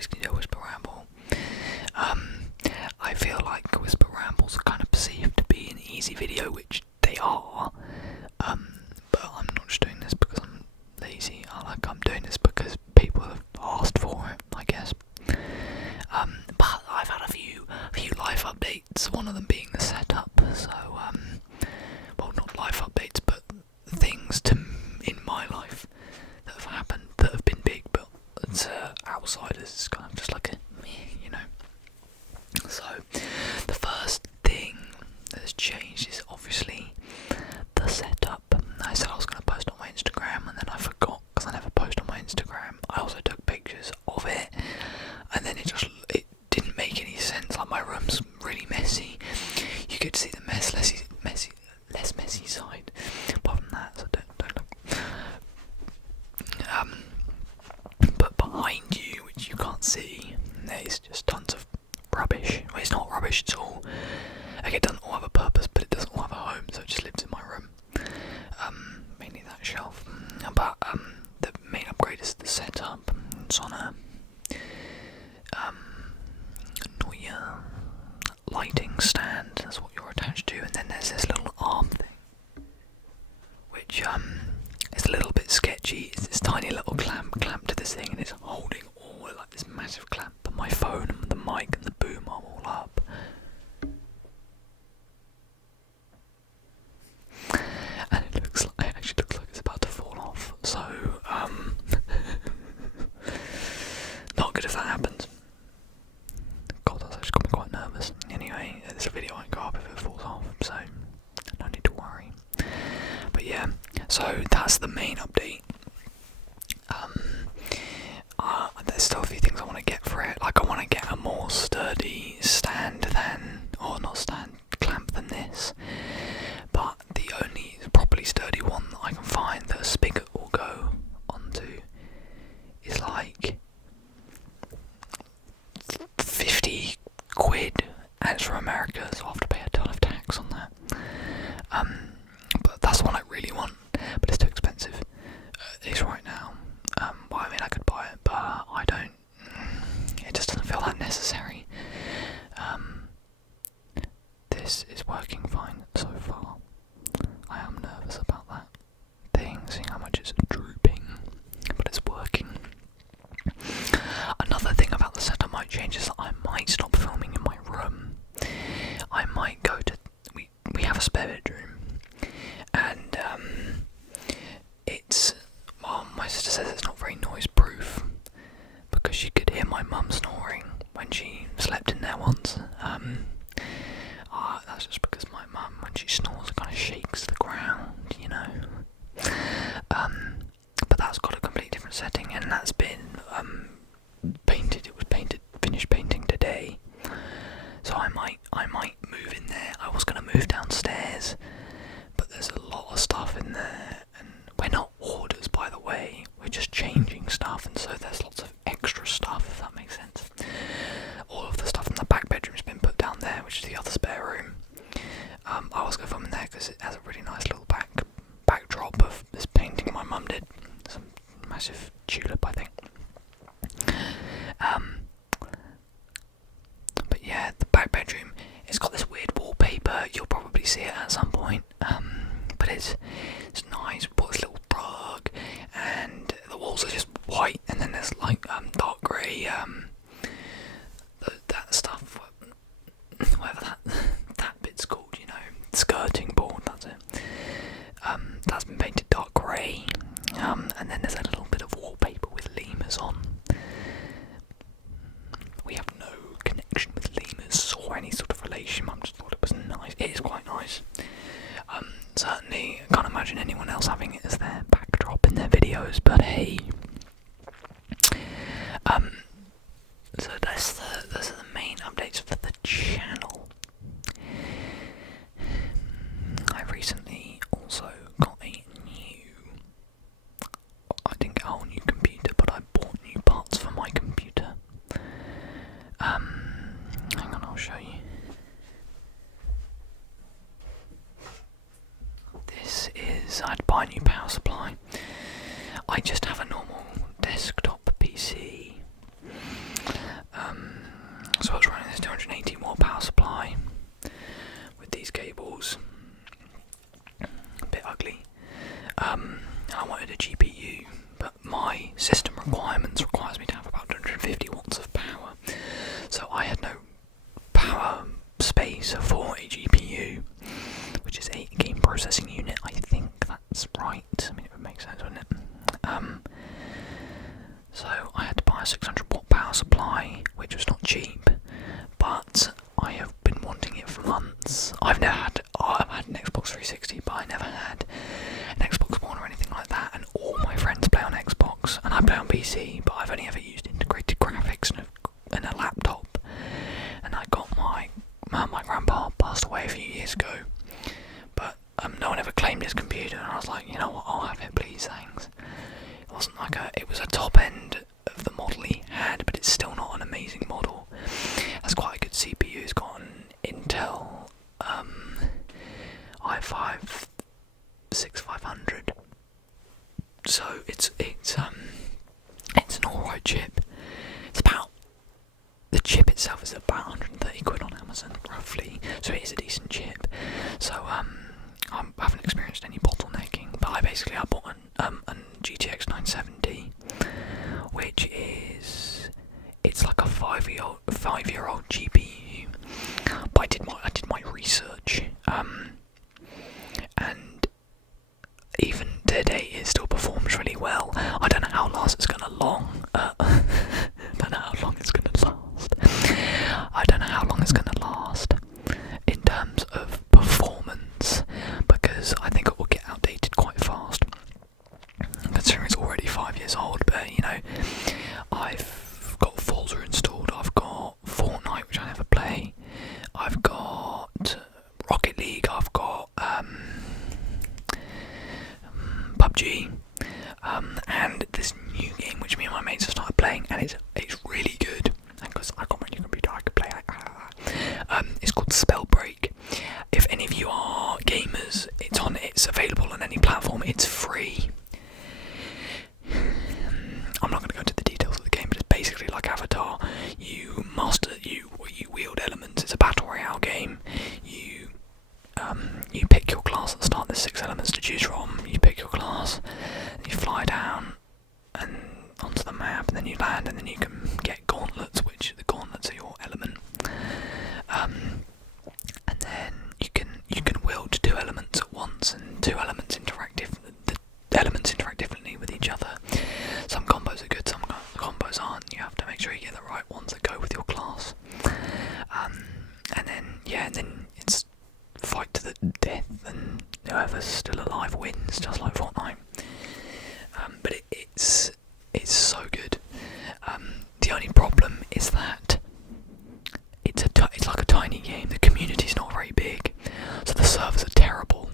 basically do a whisper ramble. I feel like whisper rambles are kind of perceived to be an easy video, which they are. But I'm not just doing this because I'm lazy. I'm doing this because people have asked for it, I guess. But I've had a few life updates. One of them being the setup. So well, not life updates, but things in my life that have happened that have been big, but to outsiders it's kind of just like a meh, you know. So the first thing that has changed is obviously the setup. I said I was going to post on my Instagram, and then I forgot because I never post on my Instagram. I also took pictures of it, and then it didn't make any sense. Like, my room's really messy. You get to see the less messy side. Apart from that, so don't look. But behind you, which you can't see, there's just tons of rubbish. Well, it's not rubbish at all. Like, it doesn't all have a purpose, but it doesn't all have a home, so it just lives in my room. Mainly that shelf. But the main upgrade is the setup. It's on a Noia lighting stand. That's what you're attached to, and then there's this little arm thing, which is a little bit sketchy. It's this tiny little clamp to this thing, and it's holding all like this massive clamp. And my phone and the mic and the boom are all up. And it actually looks like it's about to fall off. So not good if that happens. God, that's actually got me quite nervous. Anyway, this video won't go up if it falls off, so no need to worry. But yeah, so that's the main update. There's still a few things I want to get for it. Like, I want to get a more sturdy clamp than this. But the only properly sturdy one that I can find that a spigot will go onto is like £50, and it's from America, so I'll have to pay a ton of tax on that. But that's the one I really want, but it's too expensive, at least right now. Well, I mean, I could buy it, but I don't. It just doesn't feel that necessary. This is working fine so far. I am nervous about that thing, seeing how much it's drooping, but it's working. Another thing about the setup might change is that I might stop filming in my room. I might go to. We have a spare bedroom, and it's. Well, my sister says it's not very noise proof because she could hear my mum snoring when she slept in there once. That's just because my mum, when she snores, it kind of shakes the ground, you know. But that's got a completely different setting, and that's been painted. It was finished painting today. So I might move in there. I was gonna move downstairs, but there's a lot of stuff in there, and we're not hoarders, by the way. We're just changing stuff, and so there's lots of extra stuff, if that makes sense. All of the stuff in the back bedroom's been put down there, which is the other spare room. I was going to film in there because it has a really nice little backdrop of this painting my mum did. Some massive tulip, I think. But yeah, the back bedroom, it's got this weird wallpaper. You'll probably see it at some point. But it's nice. We bought this little rug, and the walls are just white, and then there's like dark grey, that stuff, whatever that bit's called, you know, skirting board. That's it. That's been painted dark grey, and then there's a little bit of wallpaper with lemurs on. We have no connection with lemurs or any sort of relation. I just thought it was nice. It is quite nice. Certainly, I can't imagine anyone else having it as their backdrop in their videos, but hey. So those are the main updates for the channel. I recently also got I didn't get a whole new computer, but I bought new parts for my computer. Hang on, I'll show you. I had to buy a new power cheap, but I have been wanting it for months. I've had an Xbox 360, but I never had an Xbox One or anything like that, and all my friends play on Xbox, and I play on PC, but I've only ever used integrated graphics and a laptop, and I got my grandpa passed away a few years ago, but no one ever claimed his computer, and I was like, you know what, I'll have it, please, thanks. It wasn't like it was a top end of the model he had, but it's still not an amazing model. It's quite a good CPU. It's got an Intel i5 6500, so it's an alright chip. The chip itself is about 130 quid on Amazon, roughly, so it is a decent chip. So I haven't experienced any bottlenecking, but I bought an GTX 970, which it's like a 5-year-old GPU. But I did my research, and even today it still performs really well. I don't know how long it's gonna last. I don't know how long it's gonna last in terms of performance, because I think it will get outdated quite fast, considering it's already 5 years old. But you know, I've got Forza installed, I've got Fortnite, which I never play, I've got Rocket League, I've got PUBG, and this new game which me and my mates have started playing, and it's really good. Because I got my new computer, I could play it. It's called Spellbreak. If any of you are gamers, it's available on any platform. It's free. I'm not going to go into the details of the game, but it's basically like Avatar. You wield elements. It's a battle royale game. You pick your class at the start. There's 6 elements to choose from. You pick your class, and you fly down and onto the map, and then you land, and then you can get gauntlets, which the gauntlets are your element. And then you can wield 2 elements at once, and 2 elements the elements interact differently with each other. Some combos are good, some combos aren't. You have to make sure you get the right ones that go with your class. And then it's fight to the death, and whoever's still alive wins, just like Fortnite. But it's so good. The only problem is that it's like a tiny game. The community's not very big, so the servers are terrible.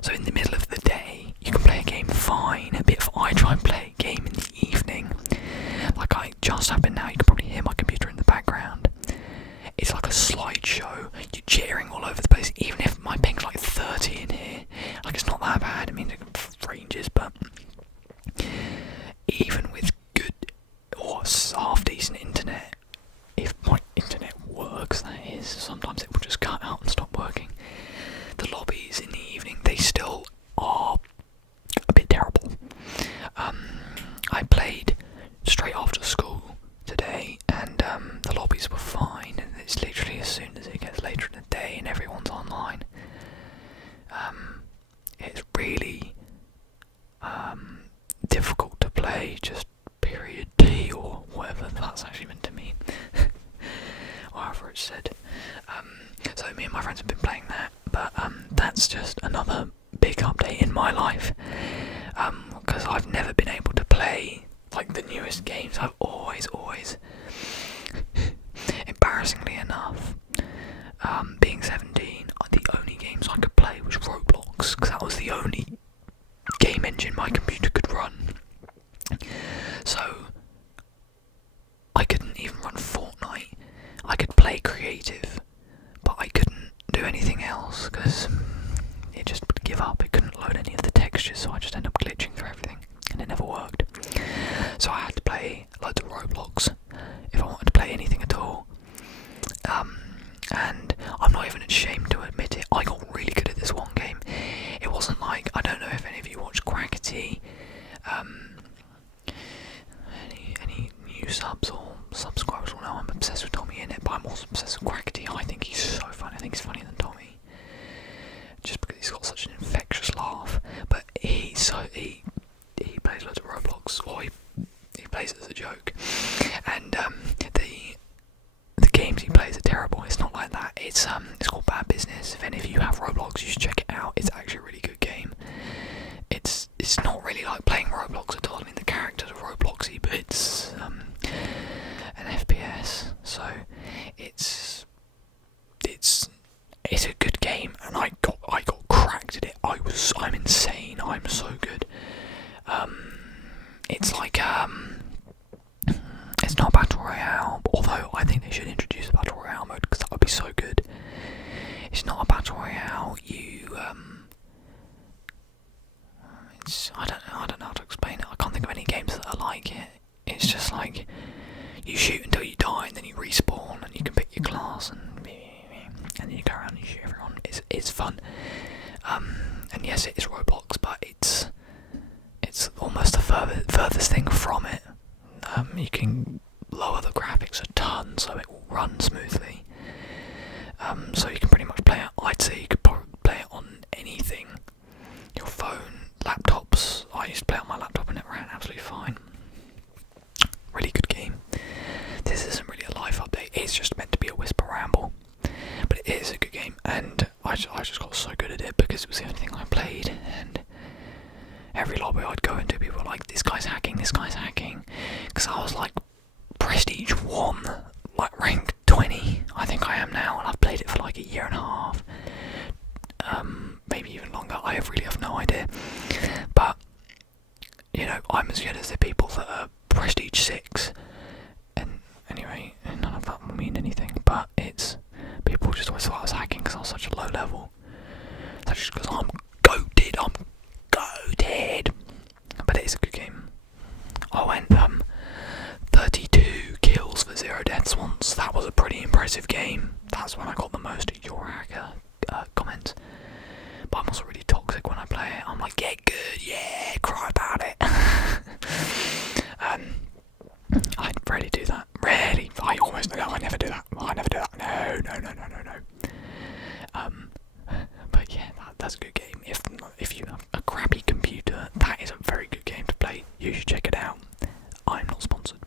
So in the middle of the day, you can play a game fine. I try and play a game in the evening, like I just happened now. You can probably hear my computer in the background. It's like a slideshow. You're cheering all over the place. Even if my ping's like 30 in here, like it's not that bad. I mean, it ranges, but even with good or half decent internet, if my internet works, that is, sometimes it will just cut out and stop working. The lobbies in the evening, they still are a bit terrible. I played straight after school today, and the lobbies were fine, and it's literally as soon as it gets later in the day and everyone's online, it's really difficult to play just period D or whatever that's actually meant to mean, or however it's said. So me and my friends have been playing that, but that's just another big update in my life, because I've never been able to play like the newest games. I've always embarrassingly enough, being 17, the only games I could play was Roblox, because that was the only game engine my computer could run. So I couldn't even run Fortnite. I could play creative, but I couldn't do anything else because it just would give up. It couldn't load any of the textures, so I just ended up glitching through everything, and it never worked. So I had to play loads of Roblox if I wanted to play anything at all. And I'm not even ashamed to admit it, I got really good at this one game. It wasn't like, I don't know if any of you watch Quackity, any new subs or subscribers will know I'm obsessed with Tommy Innit, but I'm also obsessed with Quackity. I think he's so funny. I think he's funnier than Tommy, just because he's got such an infectious laugh. But he plays loads of Roblox, or he plays it as a joke, and and if you have Roblox, you should check it out. It's actually a really good game. It's not really like playing Roblox at all. I mean, the characters are Robloxy, but it's an FPS, so it's a good game, and I got cracked at it. I'm insane. I'm so good. It's like it's not Battle Royale, although I think they should introduce a Battle Royale mode because that would be so good. It's not a Battle Royale. I don't know how to explain it. I can't think of any games that are like it. It's just like you shoot until you die, and then you respawn, and you can pick your class, and then you go around and you shoot everyone. It's fun. And yes, it is Roblox, but it's almost the furthest thing from it. You can lower the graphics a ton so it will run smoothly. So you can pretty much play it. I'd say you could probably play it on anything. Your phone, laptops. I used to play it on my laptop and it ran absolutely fine. Really good game. This isn't really a live update. It's just meant to be a whisper ramble. But it is a good game, and I just got so good at it because it was the only thing I played, and every lobby I'd go into, people were like, this guy's hacking, because I was like prestige 1, like rank 20, I think I am now, and I've played it for like a year and a half, maybe even longer. I really have no idea, but you know, I'm as good as the people that are prestige 6, and anyway, none of that will mean anything, but it's, people just always thought I was hacking because I was such a low level. That's just because I'm goated. But it is a good game. I went 32 kills for 0 deaths once. That was a pretty impressive game. That's when I got the most "you're a hacker" comments. But I'm also really toxic when I play it. I'm like, get good, yeah, cry about it. I rarely do that. Rarely. I almost no, I never do that. No. But yeah, that's a good game. If you have a crappy computer, that is a very good game to play. You should check it out. I'm not sponsored.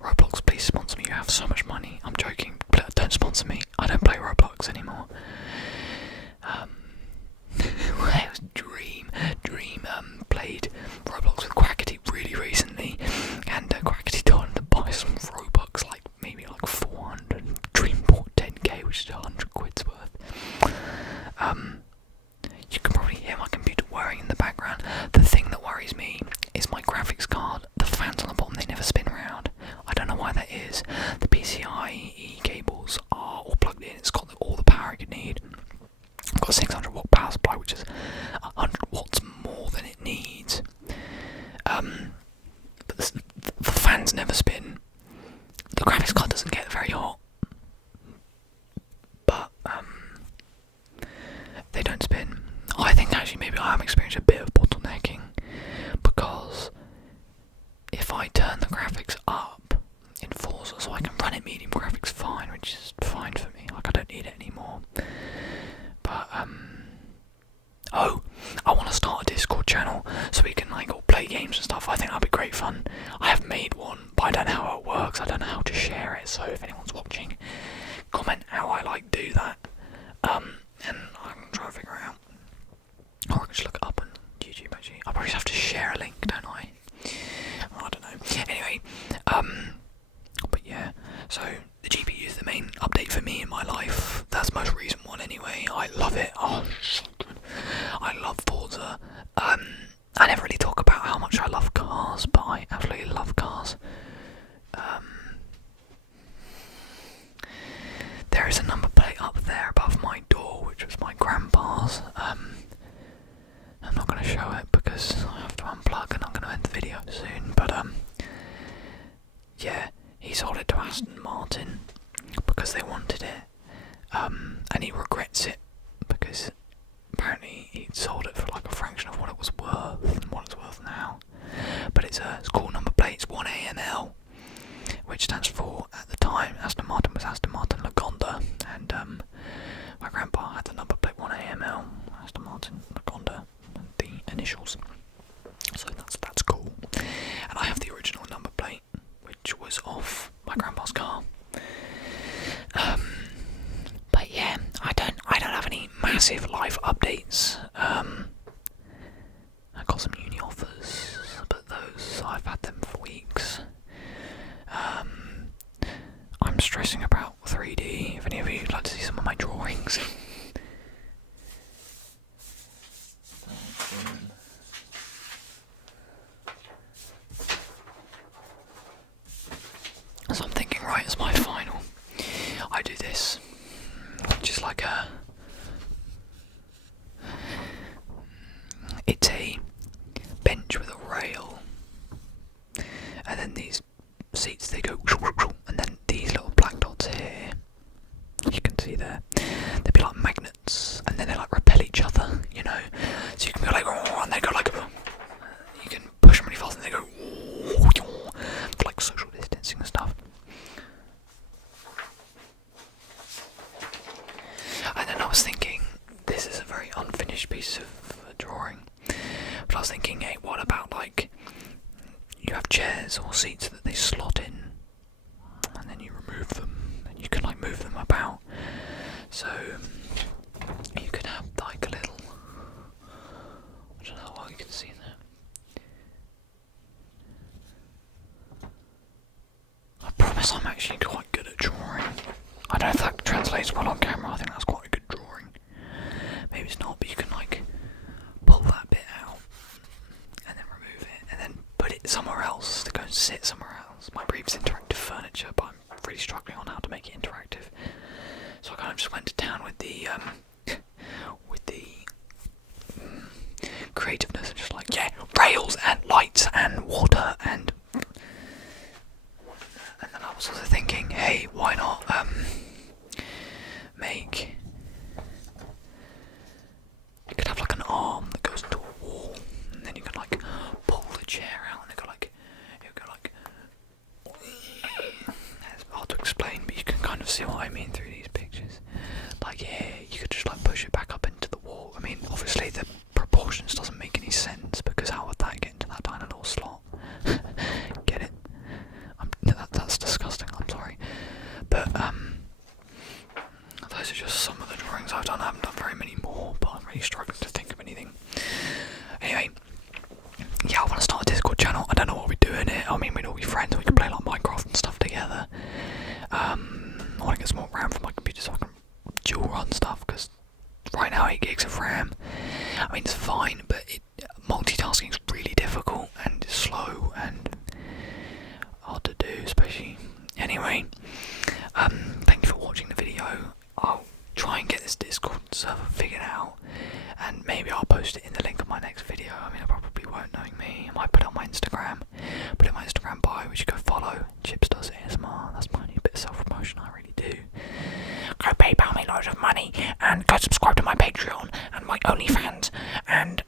Roblox, please sponsor me. You have so much money. I'm joking. Don't sponsor me. I don't play Roblox anymore. It was Dream played Roblox with Quackity really recently, and Quackity told him to buy some Robux, like maybe like 400. Dream bought 10k, which is 100 quid's worth. You can probably hear my computer whirring in the background. The thing that worries me is my graphics card. The fans on the bottom, they never spin round. I don't know why that is. The PCIe cables are all plugged in. It's got all the power it could need. I've got a 600 watt power supply, which is 100 watts more than it needs. But the fans never spin. The graphics card doesn't get very hot. But they don't spin. I think actually maybe I am experiencing a bit of bottlenecking, because if I turn the graphics up in Forza so I can run at medium graphics fine, which is fine for me, like I don't need it anymore. But oh, I want to start a Discord channel so we can like all play games and stuff. I think that'd be great fun. I have made one, but I don't know how it works. I don't know how to share it. So if anyone's watching, comment how I like do that, and I can try to figure it out. Or I can just look it up on YouTube. Actually, I probably have to share a link, don't I? I don't know. Anyway, but yeah. So the GPU is the main update for me in my life. That's the most recent one anyway. I love it. Oh, so good. I love Forza. I never really talk about how much I love cars, but I absolutely love cars. There is a number plate up there above my door, which was my grandpa's. I'm not going to show it because I have to unplug and I'm going to end the video soon, but yeah, he sold it to Aston Martin because they wanted it, and he regrets it because apparently he sold it for like a fraction of what it was worth and what it's worth now. But it's cool number plate. It's 1AML, which stands for, at the time, Aston Martin was Aston Martin Lagonda, and my grandpa had the number plate 1AML, Aston Martin Lagonda, the initials. So that's cool. And I have the original number plate, which was off my grandpa's car. But yeah, massive life updates. I got some uni offers, but those I've had them for weeks. I'm stressing about 3D. If any of you would like to see some of my drawings. So I'm thinking, right, as my final, I do this, which is like it's a bench with a rail, and then these seats, they go, and then these little black dots here, you can see there, they'd be like magnets, and then they like repel each other, you know, so you can go like, and they go like, you can push them really fast, and they go, for like social distancing and stuff. And then I was thinking, this is a very unfinished piece of drawing, but I was thinking, hey, what about like, you have chairs or seats that they slot in, and then you remove them, and you can like move them about, so you could have like a little, I don't know what you can see in there. I promise I'm actually quite good at drawing. I don't know if that translates well on camera. I think that's quite a good drawing. Maybe it's not, but you can like pull that bit out and then remove it and then put it somewhere else to go and sit somewhere else. My brief's interactive furniture, but I'm really struggling on how to make it interactive. So I kind of just went to town with the creativeness and just like, yeah, rails and lights and water and then I was also thinking, hey, why not make, you could have like an arm that goes into a wall, and then you can like pull the chair out and it go like, it's hard to explain, but you can kind of see what I mean through these pictures. Like, yeah, you could just like push it back up into the wall. I mean, obviously the proportions doesn't make any sense, because how would that get into that tiny little slot? Get it? That's disgusting, I'm sorry. But those are just some of the drawings I've done. I haven't done very many more, but I'm really struggling to think of anything. Anyway, yeah, I want to start a Discord channel. I don't know what we're doing it. I mean, we'd all be friends, we could play like Minecraft and stuff together. I want to get some more RAM for my computer so I can dual run stuff, because right now 8 gigs of RAM, I mean, it's fine, but multitasking is really difficult and slow and hard to do, especially. Anyway, thank you for watching the video. I'll try and get this Discord server figured out, and maybe I'll post it in the link of my next video. I mean, I probably won't, knowing me. I might put it on my Instagram, put it in my Instagram bio, which you go follow, chipsdoesasmr. That's my new bit of self-promotion, I really do. Go PayPal me loads of money, and go subscribe to my Patreon and my OnlyFans, and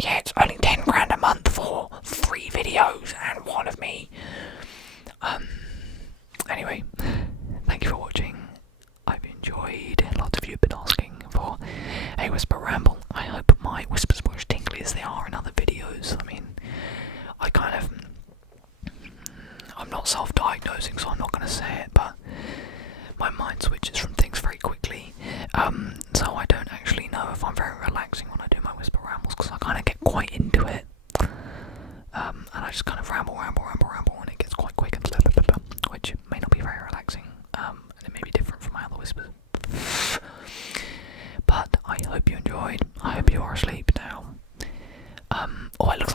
yeah, it's only 10 grand a month for 3 videos and one of me. Anyway, thank you for watching. I've enjoyed. Lots of you have been asking for a whisper ramble. I hope my whispers were as tingly as they are in other videos. I mean, I'm not self-diagnosing, so I'm not going to say it, but my mind switches from things very quickly, so I don't actually know if I'm very relaxing when I do my whisper rambles, because I kind of get quite into it, and I just kind of ramble, and it gets quite quick, and which may not be very relaxing, and it may be different from my other whispers, but I hope you enjoyed. I hope you are asleep now. Oh, I love